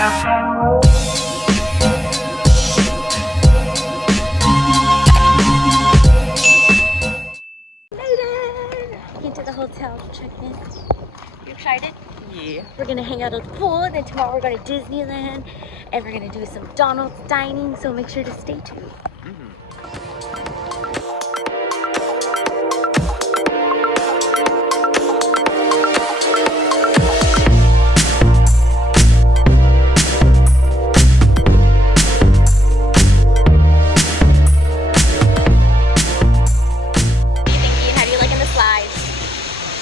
Into the hotel to check in. You excited? Yeah. We're gonna hang out at the pool, and then tomorrow we're going to Disneyland, and we're gonna do some Donald's dining, so make sure to stay tuned.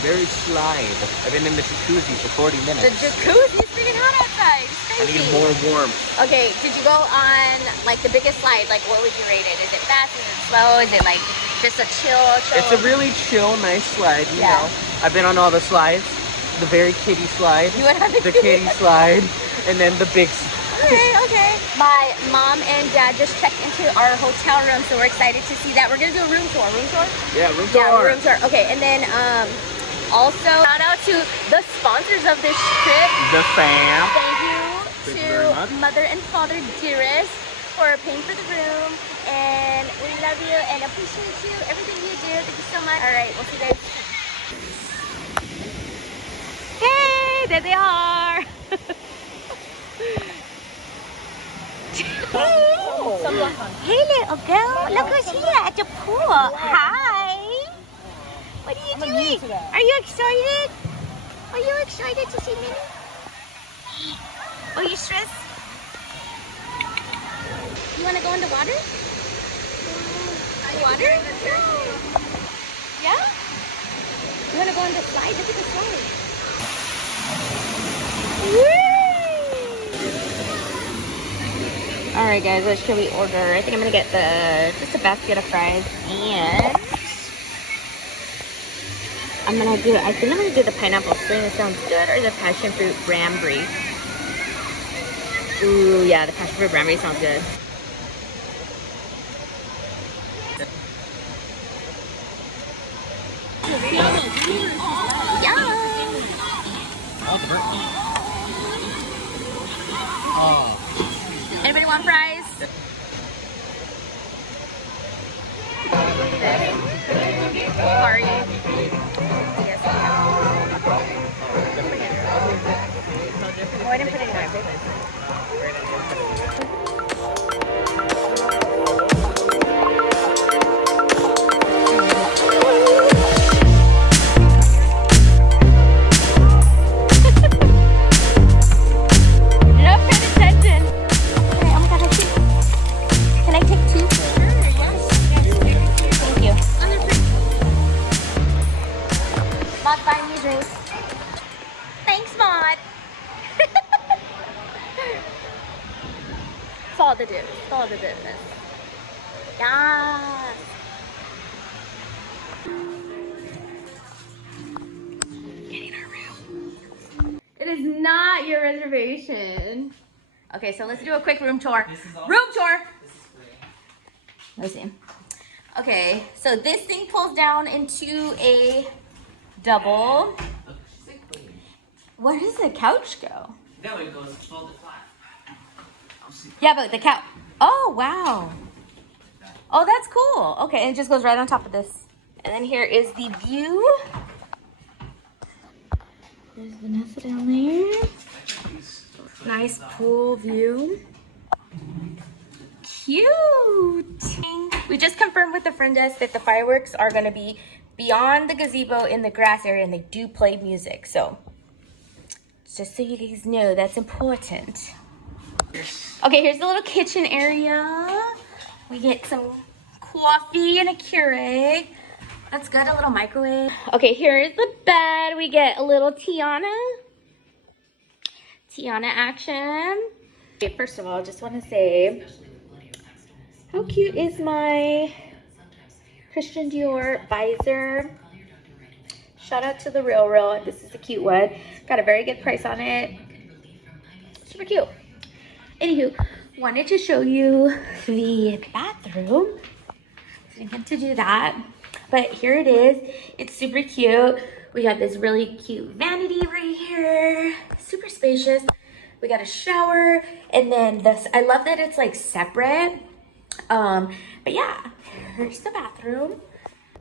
Very slide. I've been in the jacuzzi for 40 minutes. The jacuzzi's freaking hot outside. It's I crazy. need more warmth. Okay, did you go on like the biggest slide? Like what would you rate it? Is it fast? Is it slow? Is it like just a chill? It's a really chill, nice slide, you Yeah. know. I've been on all the slides. The very kiddie slide. You went on the kiddie slide. And then the big slide. Okay, okay. My mom and dad just checked into our hotel room, so we're excited to see that. We're gonna do a room tour. Room tour? Yeah, room tour. Yeah, room tour. Okay, and then also shout out to the sponsors of this trip. The fam. Thank you very to much. Mother and Father Dearest for paying for the room, and we love you and appreciate you, everything you do. Thank you so much. All right, we'll see you guys. Hey, there they are. Hey little girl, look who's here at the pool. Hi. What are you doing? Are you excited? Are you excited to see Minnie? Are you stressed? You want to go in the water? Water? Yeah? You want to go on the slide? Look at the slide. Alright guys, what should we order? I think I'm gonna get just a basket of fries, and I think I'm gonna do the pineapple spring. It sounds good, or the passion fruit cranberry. Ooh, yeah, the passion fruit cranberry sounds good. Yeah. Oh. Anybody want fries? How are you? Yes. Oh, I didn't put any more. Follow the business. Yes. Getting our room. It is not your reservation. Okay, so let's do a quick room tour. Room tour. Let's see. Okay, so this thing pulls down into a double. Where does the couch go? No, it goes folded flat. Yeah, but the couch. Oh, wow. Oh, that's cool. Okay, and it just goes right on top of this. And then here is the view. There's Vanessa down there. Nice pool view. Cute. We just confirmed with the front desk that the fireworks are going to be beyond the gazebo in the grass area, and they do play music. So just so you guys know, that's important. Okay, here's the little kitchen area. We get some coffee and a Keurig. That's good, a little microwave. Okay, here is the bed. We get a little Tiana action. Okay, first of all, I just want to say, how cute is my Christian Dior visor? Shout out to the Real. This is a cute one. Got a very good price on it. Super cute. Anywho, wanted to show you the bathroom. Didn't get to do that, but here it is. It's super cute. We got this really cute vanity right here. Super spacious. We got a shower, and then this, I love that it's like separate. But yeah, here's the bathroom.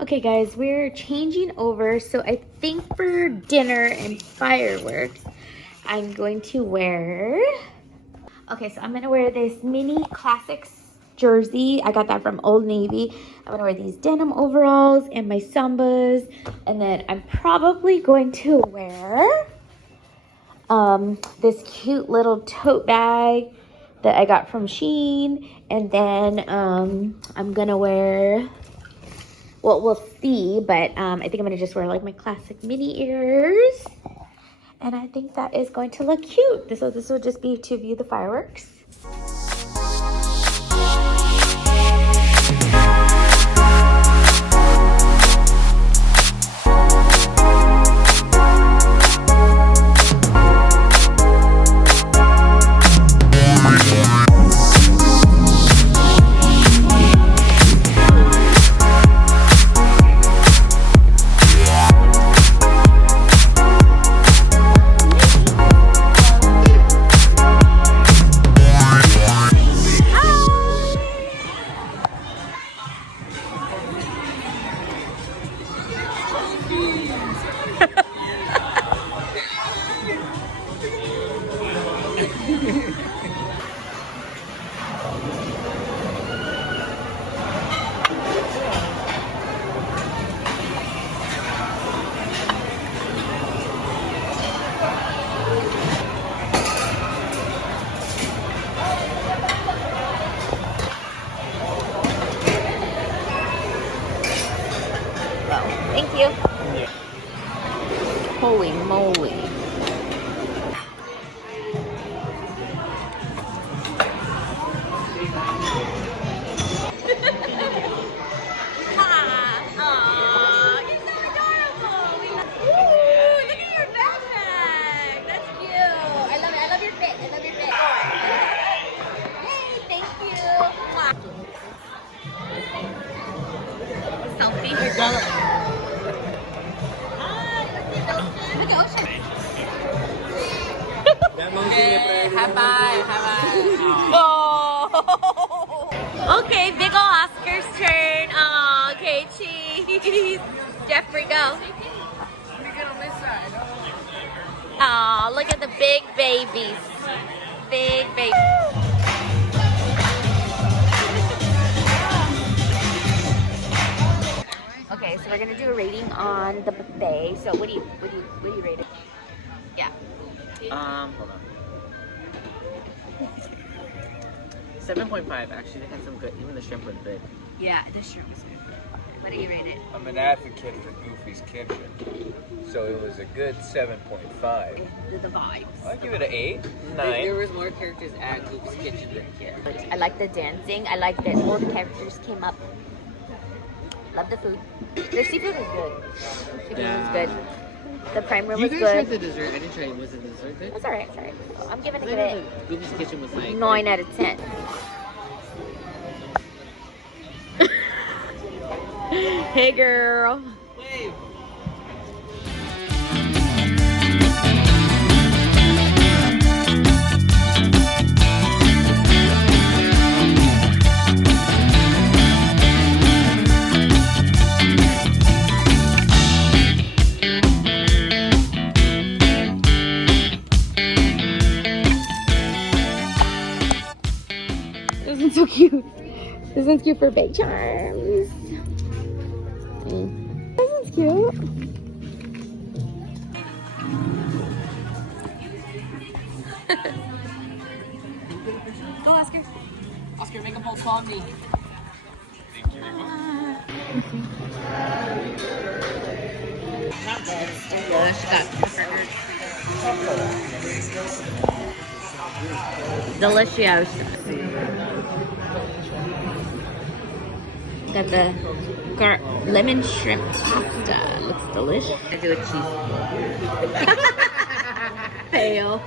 Okay guys, we're changing over. So I think for dinner and fireworks, I'm going to wear, okay, so I'm gonna wear this mini classics jersey. I got that from Old Navy. I'm gonna wear these denim overalls and my Sambas. And then I'm probably going to wear this cute little tote bag that I got from Shein. And then I'm gonna wear, well, we'll see, but I think I'm gonna just wear like my classic mini ears. And I think that is going to look cute. So this will just be to view the fireworks. Thank you. Yeah. Holy moly. Oh. Okay, big ol' Oscar's turn. Oh, okay, cheese. Jeffrey, go. Oh, look at the big babies. Big babies. Okay, so we're gonna do a rating on the buffet. So what do you rate it? Yeah. Hold on. 7.5. Actually, they had some good. Even the shrimp was good. Yeah, the shrimp was good. What do you rate it? I'm an advocate for Goofy's Kitchen, so it was a good 7.5. The vibes. I'll give it an 8, There 9. was more characters at Goofy's Kitchen than here. I like the dancing. I like that all the characters came up. Love the food. Their seafood was good. Seafood was good. The prime rib was You guys tried good. the dessert. I didn't try it. Was the dessert good? That's alright. It's alright. I'm giving I it know the Goofy's Kitchen was like 9 out of 10. Hey girl. Wave. This one's so cute. This one's cute for bake charms. This one's cute. Go, Oscar. Oscar, make a pulse on me. Yeah, she got Delicious. Got the lemon shrimp pasta. Looks delicious. I do a cheese. Pale.